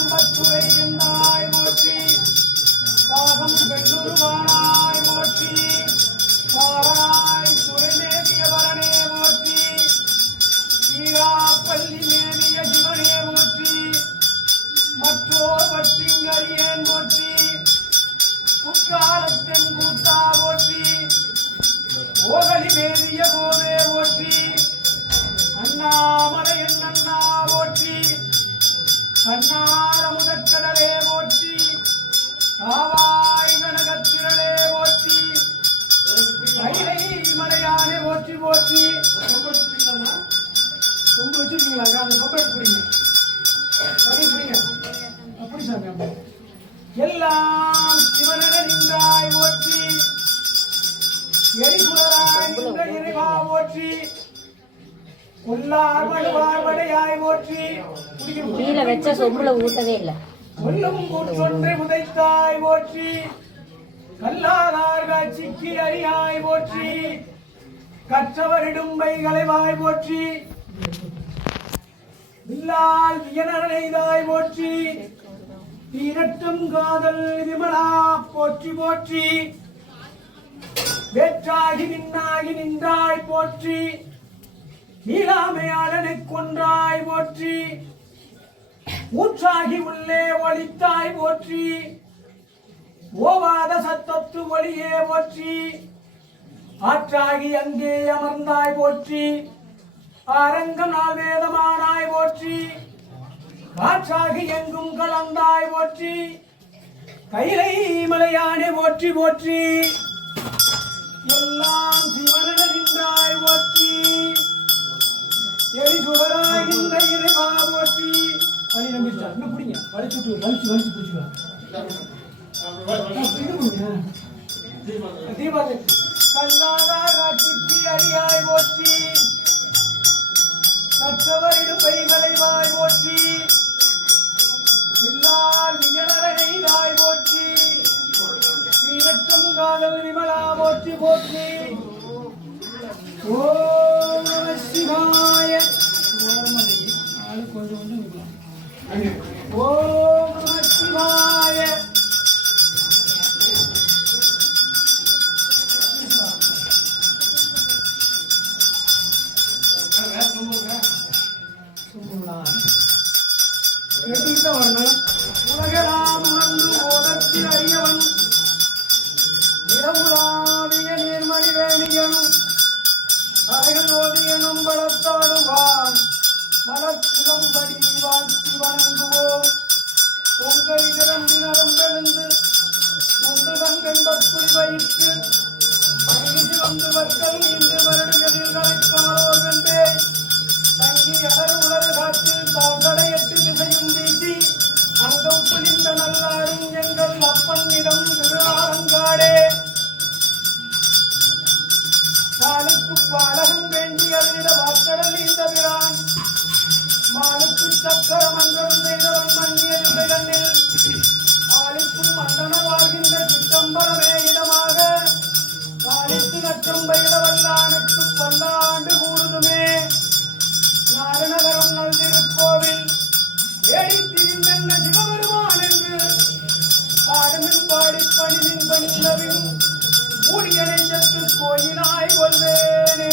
கம்பத்துரை என்னாய் போற்றி பாகம் பெண்ணுருவானாய் போற்றி பாராய் துறை மேவிய வரனே போற்றி ஈராப்பள்ளி மேவிய சிவனே போற்றி மற்றோர் பற்றிங்கறியேன் போற்றி குற்றாலத்தின் கூத்தா போற்றி ஓகலி மேவிய கோவே போற்றி அண்ணாமலையன் அண்ணா போற்றி கண்ணார முதற்கடலே போற்றி காவாய் கனகத்திரளே போற்றி கைலை மலையானே போற்றி போற்றி ரொம்ப வச்சிருக்கீங்களா அந்த கப்பை பிடிங்க பிடிங்க அப்படி சாமி எல்லாம் சிவனென நின்றாய் போற்றி எரிகுலராய் நின்ற இறைவா போற்றி கொல்லார்வடையாய் போற்றி கீழே வச்ச சொம்புல ஊத்தவே இல்லை சொல்லும் கூற்றொன்றை உதைத்தாய் போற்றி கல்லாதார் காட்சிக்கு அறியாய் போற்றி கற்றவரிடும் வைகளைவாய் போற்றி வில்லால் வியனடைதாய் போற்றி தீரட்டும் காதல் விமலா போற்றி போற்றி வேற்றாகி நின்னாகி நின்றாய் போற்றி நீலாமையாளனை கொன்றாய் போற்றி ஊற்றாகி உள்ளே ஒளித்தாய் போற்றி ஓவாத சத்தத்து ஒளியே போற்றி ஆற்றாகி அங்கே அமர்ந்தாய் போற்றி ஆரங்கம் நாள் வேதமானாய் போற்றி காற்றாகி எங்கும் கலந்தாய் போற்றி கைலை மலையானே போற்றி போற்றி எல்லாம் சிவனென நின்றாய் போற்றி எரிசுடராய் நின்ற இறைவா போற்றி பழி நம்பிச்சா இன்னும் பிடிங்க வலிச்சுட்டு வலிச்சு பிடிச்சுக்கலாம் தீபாவளி கல்லாதா காட்சிக்கு அறியாய் போற்றி கற்றவரிடும் பைகளை வாய் போற்றி இல்லால் நியனரைதாய் போற்றி சீரற்றும் காதல் விமலா போற்றி போற்றி ஓம் நம சிவாய ஓம் நம சிவாய உலகலாம் உணர்ந்து ஓதத்தில் அறியவன் நிறமுலாவிய நீர்மணி வேணியன் அழகன் ஓதியனும் பலத்தாடுவான் மலச்சிலம்படி வாழ்த்தி வணங்குவோம் உங்களில் இறம்பி நரம்பெழுந்து உங்கள் கண்கண் பற்புரி வயிற்று அங்கிட்டு வந்து மக்கள் நீண்டு வருடங்களில் கலைக்கானோர் வென்றே தங்கி அலறு உலறு காற்றில் தாங்களை எட்டு திசையும் வீசி அங்கம் புலிந்த நல்லாரும் எங்கள் அப்பன்னிடம் திருஆலங்காடே பாலுக்கு பாலகம் வேண்டி அறிந்த வாக்கடல் இந்த பிரான் மாலுக்கு சக்கர மந்திரம் செய்தவன் மன்னிய திசைகளில் ஆளுக்கும் மன்னன வாழ்கின்ற சித்தம்பரமே இடமாக பாலித்து நற்றம் பயில வல்லானுக்கு பல்லாண்டு கூறுதுமே நாரணகரம் நல்திருக்கோவில் ஏடித்திருந்த சிவபெருமான் என்று பாடுமின் பாடி பணிமின் பணிந்தவின் மூடிய நெஞ்சத்து கோயிலாய் கொள்வேனே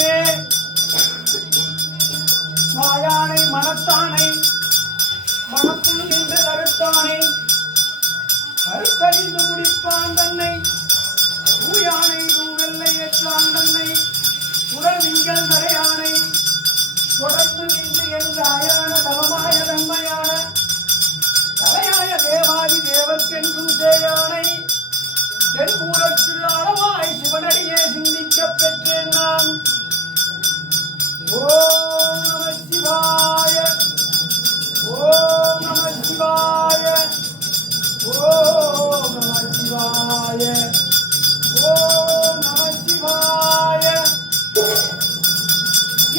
மாயானை மனத்தானை மனத்துள் நின்ற கருத்தானை கருத்தறிந்து முடிப்பான் தன்னை ஊயானை ரூவெல்லை ஏற்றான் தன்னை குரல் நீங்கள் தரையானை தொடர்ந்து நின்று என்ற ஆயான தவமாய தன்மையான தலையாய தேவாதி தேவர்க்கென்றும் சேயானை தென்கூரத்தில் அளவாய் சிவனடியே சிந்திக்கப் பெற்றேன் நான். ஓம் நம சிவாய, ஓம் நம சிவாய, ஓம் நம சிவாய, ஓம் நம சிவாய.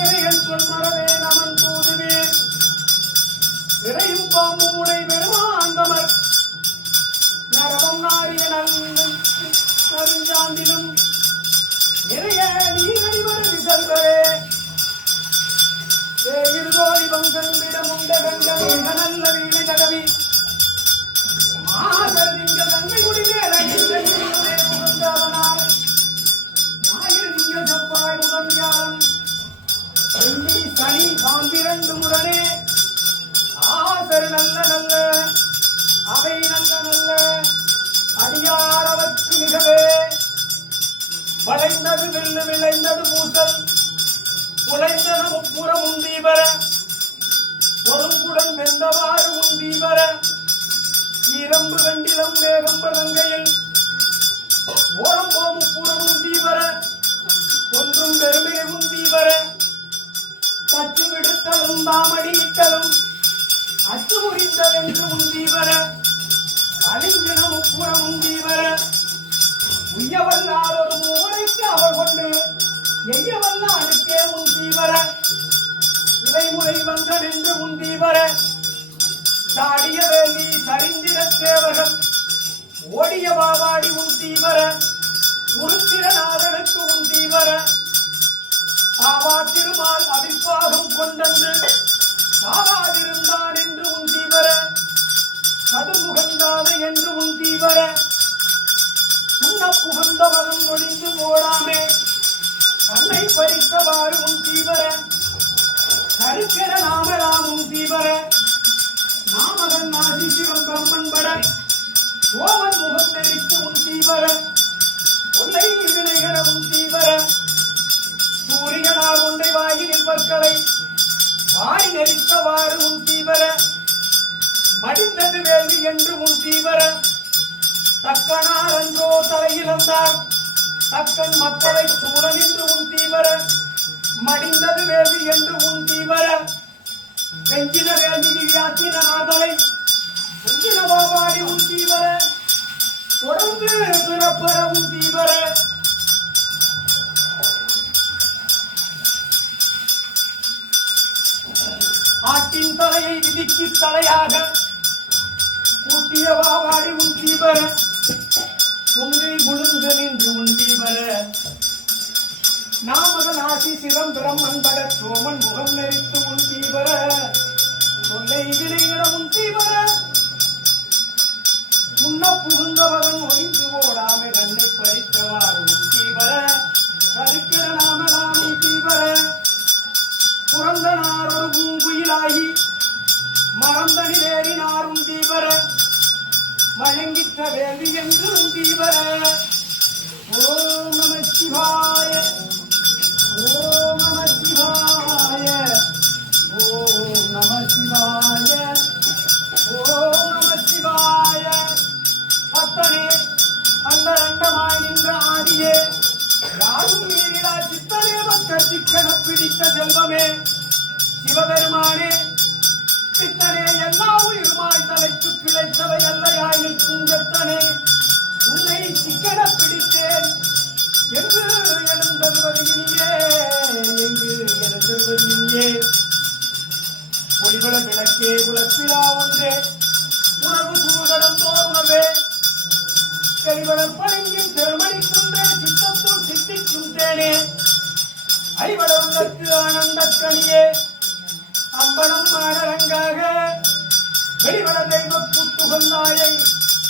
இறையன் சொல் மரவே நமன் தூதுவேன் இறையும் பாம்பூனை பெருமாந்தமர் நரவம் நாரிய நருஞ்சாந்திலும் நிறைய நீரடிவரதி செல்வரே இருதோடி வங்கந்திடம் உண்ட கண்டம் மிக நல்ல வீணை தடவி மாதர் திங்கள் கங்கை குடிமேல் புகழ்ந்தவனார் ஞாயிறு திங்கள் செவ்வாய் முதல் வியாழன் வெள்ளி சனி பாம்பிரண்டு முரணே ஆசரு நல்ல நல்ல அவை நல்ல நல்ல அடியார் அவர்க்கு மிகவே வளைந்தது வெள்ளு விளைந்தது பூசல் உழைந்தன முப்புறம் உந்தீவர பொறுங்குடன் வெந்தவாறு உந்தீவர ஈரம்பு கண்டிலம் வேகம்பலங்கையில் ஓரம்போ முப்புறம் உந்தீவர ஒன்றும் பெருமே உந்தீவர தச்சு விடுத்தலும் தாமடியிட்டலும் அச்சு முறிந்ததென்று உந்தீவர அழிந்தின முப்புறம் உந்தீவர உய்யவல்லார் ஒரு மூவரைக்கு அவள் கொண்டு எய்யவல்லாருக்கே உந்தீவர இலைமுறை வங்கன் என்று உந்தீவர சாடிய வேலி சரிந்திர தேவர்கள் ஓடிய பாவாடி உந்தீவர உருத்திரநாதனுக்கு உந்தீவர ஆவா திருமால் அபிப்பாகம் கொண்டன்று சாவாதிருந்தான் என்று உந்தீவர கதுமுகந்தான என்று உந்தீவர உன்ன புகழ்ந்த மகன் ஒளிந்து ஓடாமே கண்ணை பறித்தவாறு உந்தீவர கருக்கென நாமலாம் உந்தீவர நாமகன் நாசி சிவம் பிரம்மன் பட ஓமன் முகம் நெறித்து உந்தீவர கொல்லை வினைகர உந்தீவர சூரியனார் உண்டை வாயினில் பற்களை வாய் நெறித்தவாறு உந்தீவர மடிந்தது வேள்வி என்று உந்தீவர தக்கனார் அன்றோ தலையிழந்தார் தக்கன் மக்களை சூழ நின்று உந்தீவர மடிந்தது வேள்வி என்று உந்தீவர வெஞ்சின வேள்வி வியாத்தின நாதலை வெஞ்சின பாபாடி உந்தீவர தொடர்ந்து பிறப்பற உந்தீவர ஆட்டின் தலையை விதிக்கு தலையாக கூட்டிய பாபாடி உந்தீவர பொங்கை குழுங்க நின்று உந்தீவர நாமகன் ஆசி சிவம் பிரம்மன் பட சோமன் முகம் நெறித்து உந்தீவர கொல்லை வினைகள உந்தீவர முன்ன புகுந்தவன் ஒழிந்து ஓடாமை கண்ணை பறித்தவாறு உந்தீவர கருக்கிற நாமலாம் உந்தீவர புறந்தனார் ஒரு பூங்குயிலாகி மறந்தனிலேறினார் உந்தீவர மயங்கிற்ற வேள்வி என்று உந்தீவர ஓம் நம சிவாய ஓம் நம சிவாய ஓம் நம சிவாய ஓம் நம சிவாய அத்தனே அந்த ரண்டமாய் நின்ற ஆதியே யாரும் மீறிலா சித்தனே மக்கள் சிக்கன பிடித்த செல்வமே சிவபெருமானே சித்தனே எல்லா உயிருமாய் தலைக்கு பிழைத்தவை அல்லையாயில் பூங்கத்தனே உன்னை சிக்கன பிடித்தேன் எங்கு எழுந்தருவதியே எங்கு எழுந்தருவதியே ஒளிவள விளக்கே உலப்பிலா ஒன்றே உணவு சூழடம் தோறுணவே கரிவளர் பழங்கின் பெருமணி குன்றே சித்தத்துள் சித்திக்கும் தேனே ஐவள உள்ளத்து ஆனந்த கனியே அம்பலம் மானரங்காக வெளிவள தெய்வ புத்துகந்தாயை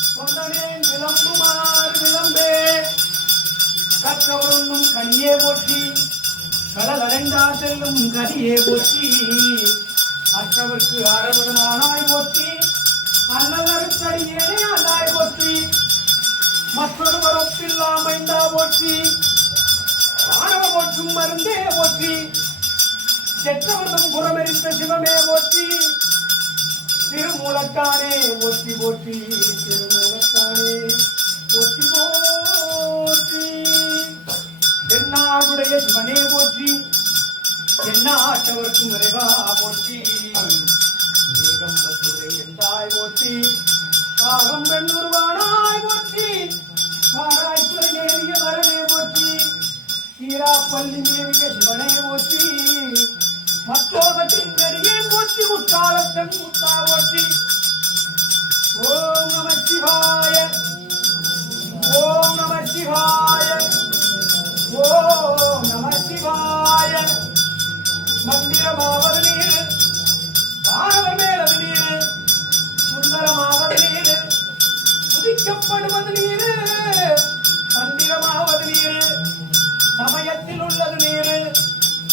சொந்தனே விளம்புமார் விளம்பே கற்றவருண்ணும் கனியே போற்றி கடல் அடைந்தா செல்லும் கனியே போற்றி அற்றவர்க்கு ஆரவதமானாய் போற்றி அல்லவருக்கடியேனே அல்லாய் போற்றி மற்றொருவர் ஒப்பில்லாமைந்தா போற்றி ஆணவ போற்றும் மருந்தே போற்றி செற்றவர்தம் புறமெரித்த சிவமே போற்றி திருமூலத்தானே போற்றி போற்றி திருமூலத்தானே போற்றி போற்றி தென்னாடுடைய சிவனே போற்றி என்னாட்டவர்க்கும் விரைவா போற்றி ஏகம்பத்துரை எந்தாய் போற்றி பாகம் பெண்ணுருவானாய் போற்றி பாராய்த்துறை நேரிய வரனே போற்றி சீராப்பள்ளி மேவிய சிவனே போற்றி மற்றோகத்தின் கடியே போற்றி முற்காலத்தன் முத்தா போற்றி ஓம் நம சிவாய ஓம் நம சிவாய ஓம் நம சிவாய மந்திரமாவது நீர் வானவர் மேலது நீர் சுந்தரமாவது நீர் குடிக்கப்படுவது நீரு தந்திரமாவது நீரு சமயத்தில் உள்ளது நீரு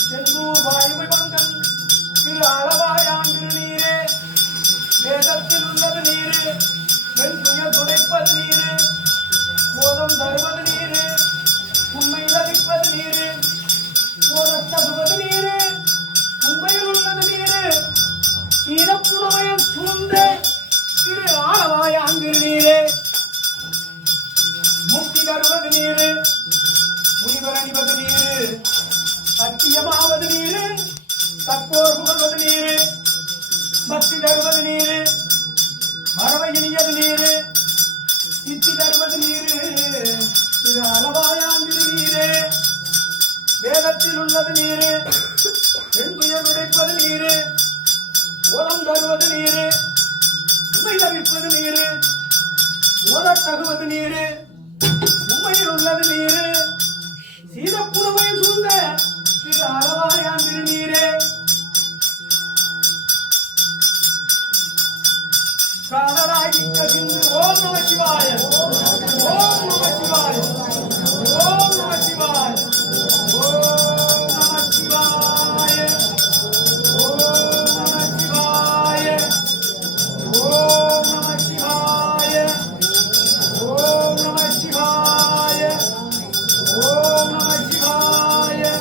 செந்தூர் வாயுமை பங்கன் திரு அளவாயாண்டிரு நீரே வேதத்தில் உள்ளது நீரு வெண்துயர் துடைப்பது நீரு போதம் தருவது நீரு உண்மை லபிப்பது நீரு போதத் தகுவது நீரு உண்மையில் உள்ளது நீரு தீரப்புறமையில் சூழ்ந்த திரு ஆளவாயாண்டிரு நீரே முக்தி தருவது நீரு முனிவர் அணிவது நீரு சத்தியமாவது நீரு தப்போர் புகழ்வது நீரு பக்தி தருவது நீரு மரபை இனியது நீரு சித்தி தருவது நீரு திரு அளவாயாண்டிரு நீரே வேதத்தில் உள்ளது நீரு வெண்துயர் உடைப்பது நீரு ஓலம் தருவது நீரு உண்மை தவிர்ப்பது நீரு ஓதத் தகுவது நீரு உண்மையில் உள்ளது நீரு சீதப்புறமை சூழ்ந்த திரு அளவாயாண்டிரு நீரே பிராணராய் நிற்க சிந்து ஓம் நம சிவாய ஓம் நம சிவாய ஓம் நம சிவாய ஓம் நம சிவாய ஓம் நம சிவாய ஓம் நம சிவாய ஓம் நம சிவாய ஓம் நம சிவாய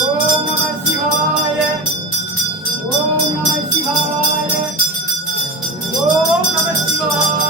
ஓம் நம சிவாய ஓம் நம சிவாய ஓம் நம சிவாய